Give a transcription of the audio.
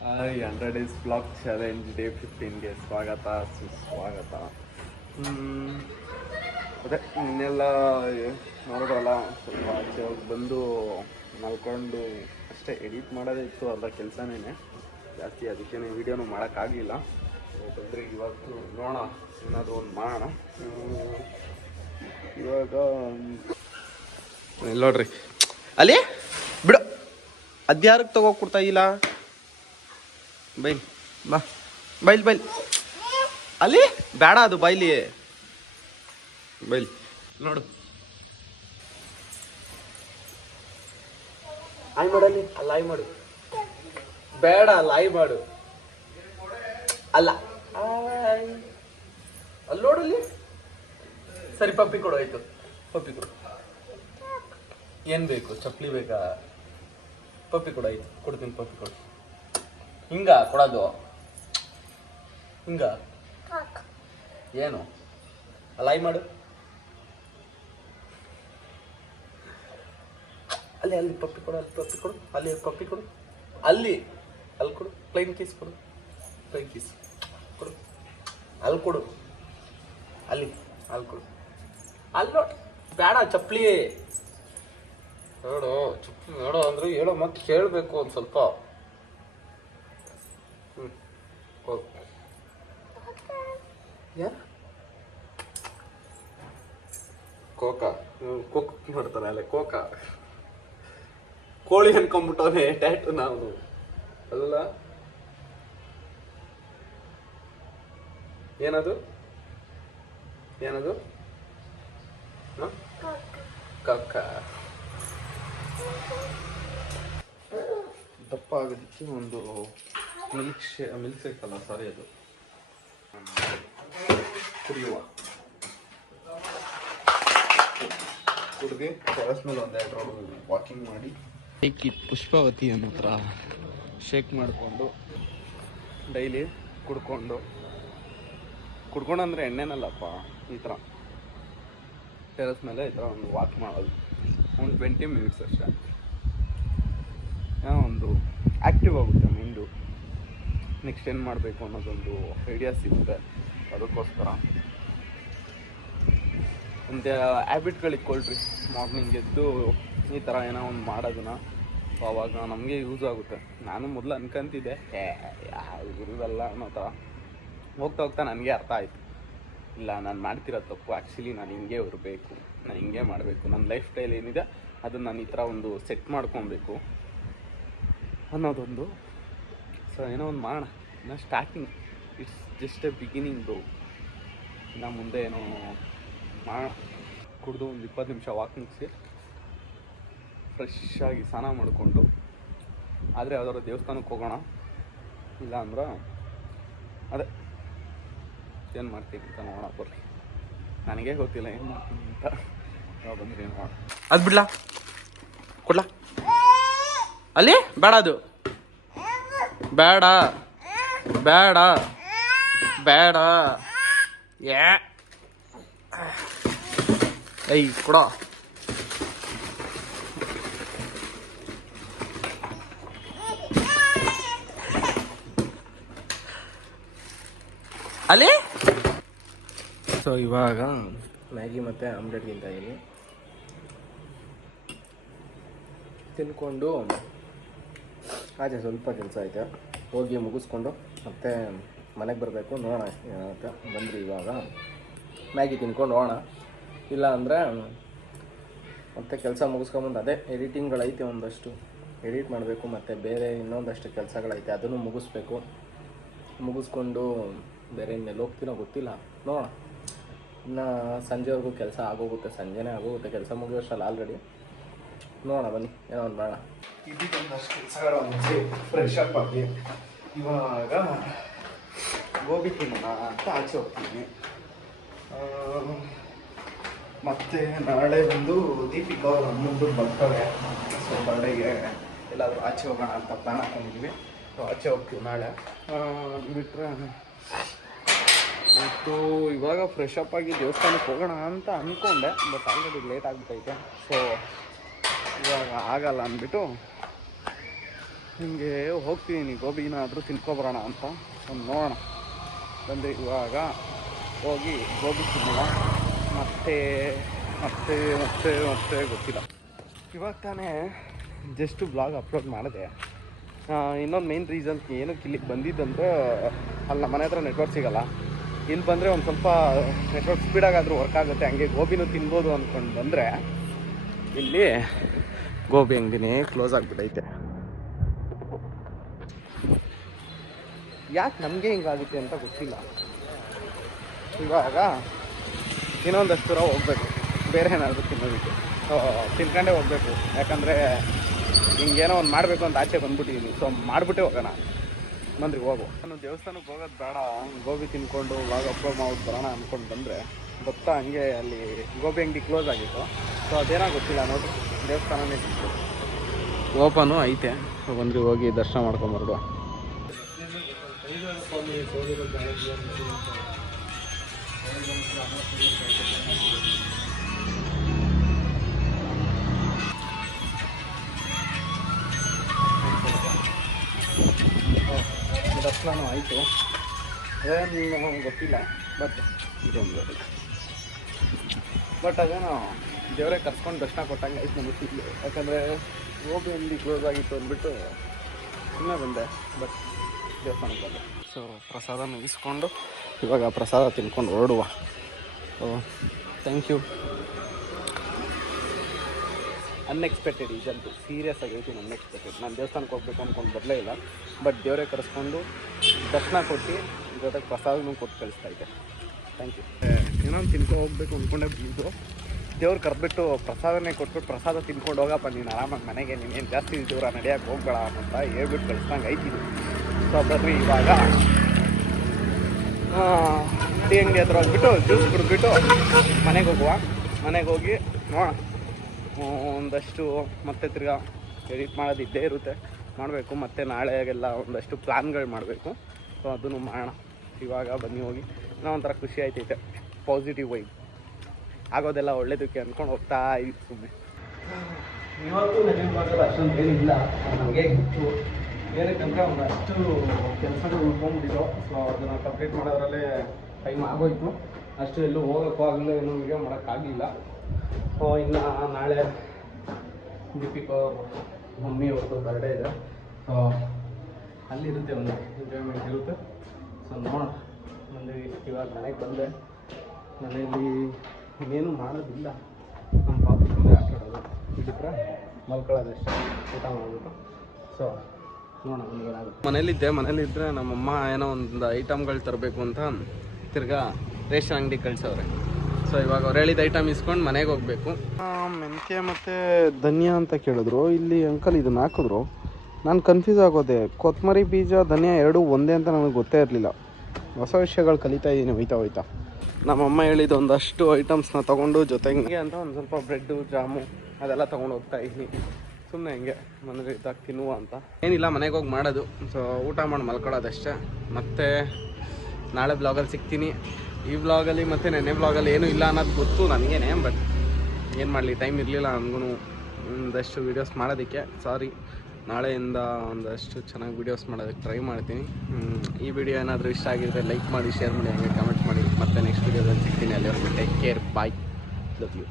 100 days blog challenge day 15ಗೆ ಸ್ವಾಗತ ಸುಸ್ವಾಗತ. ಅದೇ ಇನ್ನೆಲ್ಲ ನೋಡೋಲ್ಲ, ಸ್ವಲ್ಪ ಆಚೆ ಹೋಗಿ ಬಂದು ಮಲ್ಕೊಂಡು ಅಷ್ಟೇ. ಎಡಿಟ್ ಮಾಡೋದೇ ಇತ್ತು ಅರ್ಧ ಕೆಲಸನೇ ಜಾಸ್ತಿ, ಅದಕ್ಕೆ ವೀಡಿಯೋನು ಮಾಡೋಕ್ಕಾಗಲಿಲ್ಲ. ಬಂದರೆ ಇವತ್ತು ನೋಡೋಣ, ಏನಾದರೂ ಒಂದು ಮಾಡೋಣ. ಇವಾಗ ನೋಡ್ರಿ ಅಲ್ಲಿ ಬಿಡು, ಅದ್ಯಾರಿಗೆ ತಗೋಕೊಡ್ತಾ ಇಲ್ಲ. ಬೈಲ್ ಬಾ, ಬೈಲ್ ಬೈಲ್ ಅಲ್ಲಿ ಬೇಡ, ಅದು ಬೈಲಿ ಬೈಲ್ ನೋಡು. ಆಯ್ ಮಾಡಲ್ಲಿ, ಅಲ್ಲ ಆಯ್ ಮಾಡು, ಬೇಡ ಅಲ್ಲ ಆಯ್ ಮಾಡು, ಅಲ್ಲ ಅಲ್ಲಿ ನೋಡಲ್ಲಿ. ಸರಿ ಪಪ್ಪಿ ಕೊಡು, ಆಯ್ತು ಪಪ್ಪಿ ಕೊಡು. ಏನು ಬೇಕು, ಚಪ್ಪಲಿ ಬೇಕಾ? ಪಪ್ಪಿ ಕೊಡು, ಆಯ್ತು ಕೊಡ್ತೀನಿ, ಪಪ್ಪಿ ಕೊಡು. ಹಿಂಗ ಕೊಡೋದು, ಹಿಂಗ ಏನು ಅಲಾಯ್ ಮಾಡು. ಅಲ್ಲಿ ಅಲ್ಲಿ ಪಪ್ಪಿ ಕೊಡು, ಅಲ್ಲಿ ಪಪ್ಪಿ ಕೊಡು, ಅಲ್ಲಿ ಪಪ್ಪಿ ಕೊಡು, ಅಲ್ಲಿ ಅಲ್ಲಿ ಕೊಡು. ಪ್ಲೈನ್ ಕೀಸ್ ಕೊಡು, ಪ್ಲೈನ್ ಕೀಸ್ ಕೊಡು, ಅಲ್ಲಿ ಕೊಡು, ಅಲ್ಲಿ ಅಲ್ಲಿ ಕೊಡು. ಅಲ್ಲಿ ನೋಡು, ಬೇಡ ಚಪ್ಪಲಿ ನೋಡು, ಚಪ್ಪಲಿ ನೋಡು ಅಂದ್ರೆ ಹೇಳೋ ಮತ್ತೆ ಕೇಳಬೇಕು ಒಂದು ಸ್ವಲ್ಪ. ಕೋಕಾ ಕೋಕ್ ಮಾಡ್ತಾನೆ ಅಲ್ಲೇ, ಕೋಕಾ ಕೋಳಿ ಅನ್ಕೊಂಡ್ಬಿಟ್ಟವನೇ ಟ್ಯಾಟು. ನಾವು ಅಲ್ಲ, ಏನದು ಏನದು ಕಕ್ಕ. ದಪ್ಪ ಆಗೋದಕ್ಕೆ ಒಂದು ಮಿಲ್ಕ್ ಶೇಕ್ ಅಲ್ಲ, ಸಾರಿ, ಅದು ಕುಡಿಯುವ ಕುಡ್ದು ಟೆರಸ್ ಮೇಲೆ ಒಂದೆರಡು ರೌಂಡ್ ವಾಕಿಂಗ್ ಮಾಡಿ ಪುಷ್ಪಾವತಿ ಅನ್ನೋ ಹತ್ರ ಶೇಕ್ ಮಾಡಿಕೊಂಡು ಡೈಲಿ ಕುಡ್ಕೊಂಡು ಅಂದರೆ ಎಣ್ಣೆನಲ್ಲಪ್ಪ, ಈ ಥರ ಟೆರಸ್ ಮೇಲೆ ಈ ಥರ ಒಂದು ವಾಕ್ ಮಾಡೋದು, ಒಂದು 20 ಮಿನಿಟ್ಸ್ ಅಷ್ಟೇ. ಏನೋ ಒಂದು ಆ್ಯಕ್ಟಿವ್ ಆಗುತ್ತೆ ಮೈಂಡು. ನೆಕ್ಸ್ಟ್ ಏನು ಮಾಡಬೇಕು ಅನ್ನೋದೊಂದು ಐಡಿಯಾ ಸಿಗುತ್ತೆ. ಅದಕ್ಕೋಸ್ಕರ ಒಂದು ಹ್ಯಾಬಿಟ್ಗಳು ಇಟ್ಕೊಳ್ರಿ. ಮಾರ್ನಿಂಗ್ ಎದ್ದು ಈ ಥರ ಏನೋ ಒಂದು ಮಾಡೋದನ್ನ, ಆವಾಗ ನಮಗೆ ಯೂಸ್ ಆಗುತ್ತೆ. ನಾನು ಮೊದಲು ಅನ್ಕೊಂತಿದ್ದೆ ಇರಲ್ಲ ಅನ್ನೋ ಥರ. ಹೋಗ್ತಾ ಹೋಗ್ತಾ ನನಗೆ ಅರ್ಥ ಆಯಿತು, ಇಲ್ಲ ನಾನು ಮಾಡ್ತಿರೋ ತಪ್ಪು, ಆ್ಯಕ್ಚುಲಿ ನಾನು ಹಿಂಗೆ ಇರಬೇಕು, ನಾನು ಹಿಂಗೆ ಮಾಡಬೇಕು, ನನ್ನ ಲೈಫ್ ಸ್ಟೈಲ್ ಏನಿದೆ ಅದನ್ನು ನಾನು ಈ ಥರ ಒಂದು ಸೆಟ್ ಮಾಡ್ಕೊಬೇಕು ಅನ್ನೋದೊಂದು. ಸೊ ಏನೋ ಒಂದು ಮಾಡೋಣ, ಇನ್ನು starting, it's just A beginning bro. ಇನ್ನು ಮುಂದೆ ಏನೋ ಮಾಡೋಣ. ಕುಡಿದು ಒಂದು 20 ನಿಮಿಷ ವಾಕ್ ಮುಗಿಸಿ ಫ್ರೆಶ್ ಆಗಿ ಸ್ನಾನ ಮಾಡಿಕೊಂಡು, ಆದರೆ ಯಾವ್ದಾದ್ರು ದೇವಸ್ಥಾನಕ್ಕೆ ಹೋಗೋಣ. ಇಲ್ಲ ಅಂದ್ರೆ ಅದೇ ಏನು ಮಾಡ್ತೀನಿ ಅಂತ ನೋಡೋಣ ಬರ್ರಿ. ನನಗೇ ಗೊತ್ತಿಲ್ಲ ಏನು ಮಾಡ್ತೀನಿ ಅಂತ. ಯಾವ ಬಂದರೆ ಏನು ಮಾಡೋಣ. ಅದು ಬಿಡ್ಲಾ, ಕೊಡ್ಲಾ ಅಲ್ಲಿ, ಬೇಡ ಅದು, ಬೇಡ ಬೇಡ ಬೇಡ, ಏಯ್ ಕೊಡ. ಅಲ್ಲಿ ಸೊ ಇವಾಗ ಮ್ಯಾಗಿ ಮತ್ತು ಆಮ್ಲೆಟ್ ತಿಂತಾಯಿದ್ದೀನಿ. ತಿನ್ಕೊಂಡು ಆಚೆ ಸ್ವಲ್ಪ ಕೆಲಸ ಐತೆ, ಹೋಗಿ ಮುಗಿಸ್ಕೊಂಡು ಮತ್ತೆ ಮನೆಗೆ ಬರಬೇಕು. ನೋಡೋಣ ಏನಾಗುತ್ತೆ. ಬಂದ್ರಿ ಇವಾಗ ಮ್ಯಾಗಿ ತಿನ್ಕೊಂಡು ಹೋಗೋಣ. ಇಲ್ಲ ಅಂದರೆ ಮತ್ತೆ ಕೆಲಸ ಮುಗಿಸ್ಕೊಂಬಂದು ಅದೇ ಎಡಿಟಿಂಗ್ಗಳೈತೆ, ಒಂದಷ್ಟು ಎಡಿಟ್ ಮಾಡಬೇಕು, ಮತ್ತು ಬೇರೆ ಇನ್ನೊಂದಷ್ಟು ಕೆಲಸಗಳೈತೆ, ಅದನ್ನು ಮುಗಿಸ್ಬೇಕು. ಮುಗಿಸ್ಕೊಂಡು ಬೇರೆ ಇನ್ನೆಲ್ಲಿ ಹೋಗ್ತೀನೋ ಗೊತ್ತಿಲ್ಲ, ನೋಡೋಣ. ಇನ್ನು ಸಂಜೆವರೆಗೂ ಕೆಲಸ ಆಗೋಗುತ್ತೆ, ಸಂಜೆನೇ ಆಗೋಗುತ್ತೆ ಕೆಲಸ ಮುಗಿಯೋಷ್ಟಲ್ಲ ಆಲ್ರೆಡಿ. ನೋಡೋಣ ಬನ್ನಿ, ಏನೋ ಒಂದು ಮಾಡೋಣ. ಇದಕ್ಕೊಂದಷ್ಟು ಕೆಲಸಗಳು ಫ್ರೆಶ್ ಅಪ್ ಆಗಿ ಇವಾಗ ಗೋಬಿ ತಿನ್ನೋಣ ಅಂತ ಆಚೆ ಹೋಗ್ತೀನಿ. ಮತ್ತು ನಾಳೆ ಒಂದು ದೀಪಿಕಾ ಅವ್ರ ಅಮ್ಮಂದು ಬರ್ತಾರೆ. ಸೊ ಬರ್ಡೇಗೆ ಎಲ್ಲಾದರೂ ಆಚೆ ಹೋಗೋಣ ಅಂತ ಪ್ಲಾನ್ ಹಾಕೊಂಡಿದ್ವಿ. ಸೊ ಆಚೆ ಹೋಗ್ತೀವಿ ನಾಳೆ. ಬಿಟ್ಟರೆ ಮತ್ತು ಇವಾಗ ಫ್ರೆಶ್ ಅಪ್ ಆಗಿ ದೇವಸ್ಥಾನಕ್ಕೆ ಹೋಗೋಣ ಅಂತ ಅಂದ್ಕೊಂಡೆ, ಬಟ್ ಆಲ್ರೆಡಿ ಲೇಟ್ ಆಗ್ಬಿಟ್ಟೈತೆ. ಸೊ ಇವಾಗ ಆಗಲ್ಲ ಅಂದ್ಬಿಟ್ಟು ಹಿಂಗೆ ಹೋಗ್ತಿದ್ದೀನಿ, ಗೋಬಿನಾದರೂ ತಿನ್ಕೊಬರೋಣ ಅಂತ ಒಂದು ನೋಡೋಣ. ಬಂದರೆ ಇವಾಗ ಹೋಗಿ ಗೋಬಿ ತಿನ್ನೋಣ, ಮತ್ತೆ ಮತ್ತೆ ಮತ್ತೆ ಮತ್ತೆ ಗೊತ್ತಿಲ್ಲ. ಇವಾಗ ತಾನೇ ಜಸ್ಟ್ ಬ್ಲಾಗ್ ಅಪ್ಲೋಡ್ ಮಾಡಿದೆ. ಇನ್ನೊಂದು ಮೇನ್ ರೀಸನ್ ಏನಕ್ಕೆ ಇಲ್ಲಿಗೆ ಬಂದಿದ್ದಂದರೆ ಅಲ್ಲಿ ನಮ್ಮ ಮನೆ ಹತ್ರ ನೆಟ್ವರ್ಕ್ ಸಿಗೋಲ್ಲ. ಇಲ್ಲಿ ಬಂದರೆ ಒಂದು ಸ್ವಲ್ಪ ನೆಟ್ವರ್ಕ್ ಸ್ಪೀಡಾಗಾದರೂ ವರ್ಕ್ ಆಗುತ್ತೆ, ಹಂಗೆ ಗೋಬಿನೂ ತಿನ್ಬೋದು ಅಂದ್ಕೊಂಡು ಬಂದರೆ ಇಲ್ಲಿ ಗೋಬಿ ಅಂಗಡಿನೇ ಕ್ಲೋಸ್ ಆಗಿಬಿಟ್ಟೈತೆ. ಯಾಕೆ ನಮಗೆ ಹಿಂಗಾಗುತ್ತೆ ಅಂತ ಗೊತ್ತಿಲ್ಲ. ಇವಾಗ ಇನ್ನೊಂದಷ್ಟು ದೂರ ಹೋಗ್ಬೇಕು, ಬೇರೆ ಏನಾದರೂ ತಿನ್ನೋದಕ್ಕೆ ತಿನ್ಕೊಂಡೇ ಹೋಗ್ಬೇಕು. ಯಾಕಂದರೆ ಹಿಂಗೇನೋ ಒಂದು ಮಾಡಬೇಕು ಅಂತ ಆಚೆ ಬಂದ್ಬಿಟ್ಟಿದ್ದೀನಿ. ಸೊ ಮಾಡಿಬಿಟ್ಟೆ ಹೋಗೋಣ, ಬಂದ್ರಿ ಹೋಗು. ನಾನು ದೇವಸ್ಥಾನಕ್ಕೆ ಹೋಗೋದು ಬೇಡ, ಗೋಬಿ ತಿನ್ಕೊಂಡು ಇವಾಗ ಅಪ್ಲೋಡ್ ಮಾಡ್ಬಿಟ್ಟು ಬರೋಣ ಅಂದ್ಕೊಂಡು ಬಂದರೆ ಗೊತ್ತಾ, ಹಂಗೆ ಅಲ್ಲಿ ಗೋಬಿ ಅಂಗಡಿ ಕ್ಲೋಸ್ ಆಗಿತ್ತು. ಸೊ ಅದೇನೋ ಗೊತ್ತಿಲ್ಲ, ನೋಡಿರಿ ದೇವಸ್ಥಾನನೇ ಸಿಕ್ತು, ಓಪನು ಐತೆ. ಬಂದ್ರಿ ಹೋಗಿ ದರ್ಶನ ಮಾಡ್ಕೊಂಬರ್ದು. ದರ್ಶನ ಆಯಿತು, ಅದೇನು ಗೊತ್ತಿಲ್ಲ. ಇದೊಂದು ಅದೇನೋ ದೇವರೇ ಕರ್ಸ್ಕೊಂಡು ದರ್ಶನ ಕೊಟ್ಟಂಗೆ ಆಯ್ತು ನಮಗೆ ಸಿಗಲಿ. ಯಾಕಂದರೆ ಗೋಬಿ ಅಂಗಡಿ ಕ್ಲೋಸ್ ಆಗಿತ್ತು ಅಂದ್ಬಿಟ್ಟು ಸುಮ್ಮನೆ ಬಂದೆ, ದೇವಸ್ಥಾನಕ್ಕೆ ಬಂದೆ. ಸೊ ಪ್ರಸಾದ ಮುಗಿಸ್ಕೊಂಡು ಇವಾಗ ಪ್ರಸಾದ ತಿನ್ಕೊಂಡು ಹೊರಡುವ. Thank you. ಅನ್ಎಕ್ಸ್ಪೆಕ್ಟೆಡ್, ಇದಂತೂ ಸೀರಿಯಸ್ ಆಗಿ ಹೇಳ್ತೀನಿ, ಅನ್ಎಕ್ಸ್ಪೆಕ್ಟೆಡ್. ನಾನು ದೇವಸ್ಥಾನಕ್ಕೆ ಹೋಗ್ಬೇಕು ಅಂದ್ಕೊಂಡು ಬರಲೇ ಇಲ್ಲ, ದೇವರೇ ಕರೆಸ್ಕೊಂಡು ದರ್ಶನ ಕೊಟ್ಟು ಜೊತೆಗೆ ಪ್ರಸಾದನೂ ಕೊಟ್ಟು ಕಳಿಸ್ತಾ ಇದ್ದೆ. Thank you. ಇನ್ನೊಂದು ತಿನ್ಕೊ ಹೋಗ್ಬೇಕು ಅಂದ್ಕೊಂಡೆ ಬಂದಿದ್ದು, ದೇವ್ರು ಕರೆದ್ಬಿಟ್ಟು ಪ್ರಸಾದನೇ ಕೊಟ್ಬಿಟ್ಟು ಪ್ರಸಾದ ತಿನ್ಕೊಂಡು ಹೋಗಪ್ಪ ನೀನು ಆರಾಮಾಗಿ ಮನೆಗೆ, ನೀನೇನು ಜಾಸ್ತಿ ದೂರ ನಡೆಯೋಕೆ ಹೋಗ್ಬೇಡ ಅಂತ ಹೇಳ್ಬಿಟ್ಟು ಕಳಿಸ್ದಂಗೆ ಐತಿದ್ದು. ಸೊ ಬರ್ರಿ ಇವಾಗ ಟೀ ಅಂಗಡಿ ಹತ್ರ ಹೋಗ್ಬಿಟ್ಟು ಜ್ಯೂಸ್ ಕುಡಿದ್ಬಿಟ್ಟು ಮನೆಗೆ ಹೋಗುವ. ಮನೆಗೆ ಹೋಗಿ ನೋಡೋಣ, ಒಂದಷ್ಟು ಮತ್ತೆ ತಿರ್ಗಾ ಎಡಿಟ್ ಮಾಡೋದು ಇದ್ದೇ ಇರುತ್ತೆ, ಮಾಡಬೇಕು. ಮತ್ತು ನಾಳೆಗೆಲ್ಲ ಒಂದಷ್ಟು ಪ್ಲ್ಯಾನ್ಗಳು ಮಾಡಬೇಕು. ಸೊ ಅದನ್ನು ಮಾಡೋಣ. ಇವಾಗ ಬನ್ನಿ ಹೋಗಿ, ಏನೋ ಒಂಥರ ಖುಷಿ ಆಯ್ತೈತೆ, ಪಾಸಿಟಿವ್ ವೈಬ್, ಆಗೋದೆಲ್ಲ ಒಳ್ಳೇದಕ್ಕೆ ಅಂದ್ಕೊಂಡು ಹೋಗ್ತಾ ಇತ್ತು ಸುಮ್ಮನೆ. ಇವತ್ತು ನೆನಪಾಗಲ್ಲ ಅಷ್ಟೊಂದು ಏನಿಲ್ಲ, ನಮಗೆ ಗೊತ್ತು ಏನಕ್ಕಂದರೆ ಒಂದಷ್ಟು ಕೆಲಸಗಳು ಉಳ್ಕೊಂಡ್ಬಿಟ್ಟಿದ್ದೋ. ಸೊ ಅದನ್ನು ಕಂಪ್ಲೀಟ್ ಮಾಡೋದ್ರಲ್ಲೇ ಟೈಮ್ ಆಗೋಯ್ತು. ಅಷ್ಟು ಎಲ್ಲೂ ಹೋಗೋಕ್ಕೂ ಆಗಲಿಲ್ಲ, ಏನೂ ವಿಡಿಯೋ ಮಾಡೋಕ್ಕಾಗಲಿಲ್ಲ. ಇನ್ನು ನಾಳೆ ದೀಪಿಕಾ ಮಮ್ಮಿ ಅವ್ರದ್ದು ಬರ್ಡೇ ಇದೆ. ಸೊ ಅಲ್ಲಿರುತ್ತೆ, ಒಂದು ಎಂಜಾಯ್ಮೆಂಟ್ ಇರುತ್ತೆ. ಸೊ ನೋಡೋಣ. ಬಂದು ಇವಾಗ ಮನೆಗೆ ಬಂದೆ, ಮನೆಯಲ್ಲಿ ಇನ್ನೇನು ಮಾಡೋದಿಲ್ಲ, ನಮ್ಮ ಪಾಪ ಮುಂದೆ ಆಟ ಆಡೋದು, ಬಿಟ್ಟರೆ ಮಲ್ಕೊಳ್ಳೋದಷ್ಟೇ, ಊಟ ಮಾಡಿಬಿಟ್ಟು. ಸೊ ನೋಡೋಣ ಮುಂದೇನಾಗುತ್ತೆ. ಮನೇಲಿದ್ದರೆ ನಮ್ಮಮ್ಮ ಏನೋ ಒಂದು ಐಟಮ್ಗಳು ತರಬೇಕು ಅಂತ ತಿರ್ಗಾ ರೇಷನ್ ಅಂಗಡಿ ಕಳ್ಸವ್ರೆ. ಸೊ ಇವಾಗ ಅವ್ರು ಹೇಳಿದ ಐಟಮ್ ಇಸ್ಕೊಂಡು ಮನೆಗೆ ಹೋಗಬೇಕು. ಮೆಂತ್ಯ ಮತ್ತು ಧನಿಯಾ ಅಂತ ಕೇಳಿದ್ರು, ಇಲ್ಲಿ ಅಂಕಲ್ ಇದನ್ನು ಹಾಕಿದ್ರು. ನಾನು ಕನ್ಫ್ಯೂಸ್ ಆಗೋದೆ, ಕೊತ್ತಂಬರಿ ಬೀಜ ಧನಿಯಾ ಎರಡೂ ಒಂದೇ ಅಂತ ನನಗೆ ಗೊತ್ತೇ ಇರಲಿಲ್ಲ. ಹೊಸ ವಿಷಯಗಳು ಕಲಿತಾ ಇದ್ದೀನಿ ಹೋಯ್ತಾ. ನಮ್ಮಮ್ಮ ಹೇಳಿದ ಒಂದಷ್ಟು ಐಟಮ್ಸ್ನ ತೊಗೊಂಡು ಜೊತೆಗೆ ಅಂತ ಒಂದು ಸ್ವಲ್ಪ ಬ್ರೆಡ್ಡು ಜಾಮು ಅದೆಲ್ಲ ತೊಗೊಂಡು ಹೋಗ್ತಾ ಇದ್ದೀನಿ. ಸುಮ್ಮನೆ ಹಿಂಗೆ ಮನೇಲಿ ಇದ್ದಾಗ ತಿನ್ನುವ ಅಂತ ಏನಿಲ್ಲ, ಮನೆಗೆ ಹೋಗಿ ಮಾಡೋದು. ಸೊ ಊಟ ಮಾಡಿ ಮಲ್ಕೊಳ್ಳೋದಷ್ಟೇ. ಮತ್ತು ನಾಳೆ ಬ್ಲಾಗಲ್ಲಿ ಸಿಗ್ತೀನಿ. ಈ ಬ್ಲಾಗಲ್ಲಿ ಮತ್ತು ನೆನ್ನೆ ಬ್ಲಾಗಲ್ಲಿ ಏನೂ ಇಲ್ಲ ಅನ್ನೋದು ಗೊತ್ತು ನನಗೇನೆ, ಬಟ್ ಏನು ಮಾಡಲಿ, ಟೈಮ್ ಇರಲಿಲ್ಲ ನನಗೂ ಒಂದಷ್ಟು ವೀಡಿಯೋಸ್ ಮಾಡೋದಕ್ಕೆ. ಸಾರಿ. ನಾಳೆಯಿಂದ ಒಂದಷ್ಟು ಚೆನ್ನಾಗಿ ವೀಡಿಯೋಸ್ ಮಾಡೋದಕ್ಕೆ ಟ್ರೈ ಮಾಡ್ತೀನಿ. ಈ ವಿಡಿಯೋ ಏನಾದರೂ ಇಷ್ಟ ಆಗಿದ್ರೆ ಲೈಕ್ ಮಾಡಿ, ಶೇರ್ ಮಾಡಿ, ಹಾಗೆ ಕಮೆಂಟ್ ಮಾಡಿ. ಮತ್ತೆ ನೆಕ್ಸ್ಟ್ ವೀಡಿಯೋದಲ್ಲಿ ಸಿಗ್ತೀನಿ. ಅಲ್ಲಿವರೆಗೂ take care, bye, love you.